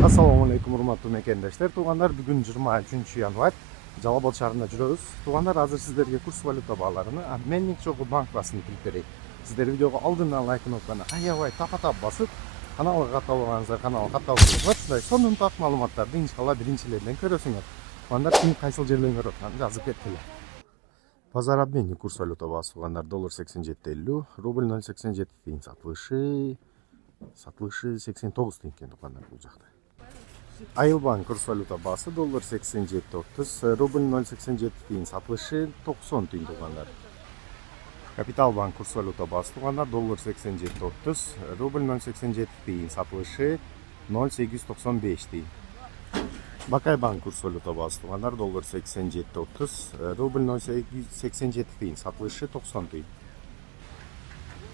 Assalamu alaikum урматтуу мекендештер. Туугандар, бүгүн 23 январь. Жалал Абад шаарында жүрөбүз. Туугандар, азыр сиздерге курс валюта бааларыны обменник чогуу банк басын билип берейин. Сиздер видеого алдынан лайк кнопканы аябай тапа-тап басып, каналга катталбагансыздар, каналга катталып коюңуздар. Сонун так маалыматтарды иншалла биринчилерден көрөсүңөр. Туугандар, ким кайсыл жерден көрүп атканын жазып кеткиле. Базар обменник курс валюта баасы туугандар, доллар 87.50, рубль 0.87 тиын, сатылышы 89 тиын экен туугандар бул жакта. Айылбанк курс валюта баасы доллар 87.30, рубль 0.87 тиын, сатылышы 90 тиын туугандар. Капитал банк курс валюта баасы туугандар, доллар 87.30, рубль 0.87 тиын, сатылышы 0.895 тиын. Бакай банк курс валюта баасы туугандар, доллар 87.30, рубль 0.87 тиын, сатылышы 90 тиын.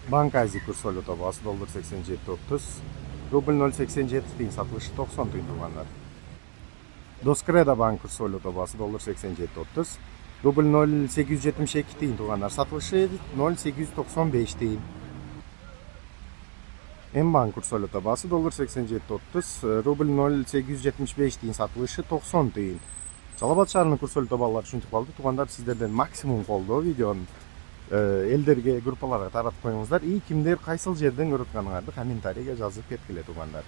Банк Азия курс валюта баасы доллар 87.30, рубль 0.87 тиын, сатылышы 90 тиын туугандар. Доскреда банк курс валюта баасы доллар 87.30, рубль 0.872 тиын туугандар, сатылышы 0.895 тиын. М-банк курс валюта баасы доллар 87.30, рубль 0.875 тиын, сатылышы 90 тиын. Жалал Абад шаарынын курс валюта баалары ушинтип калды. Туугандар, сиздерден максимум колдоо видеону элдерге, группаларга таратып коюңуздар. И кимдер кайсыл жерден көрүп атканыңарды комментарийге жазып кеткиле туугандар.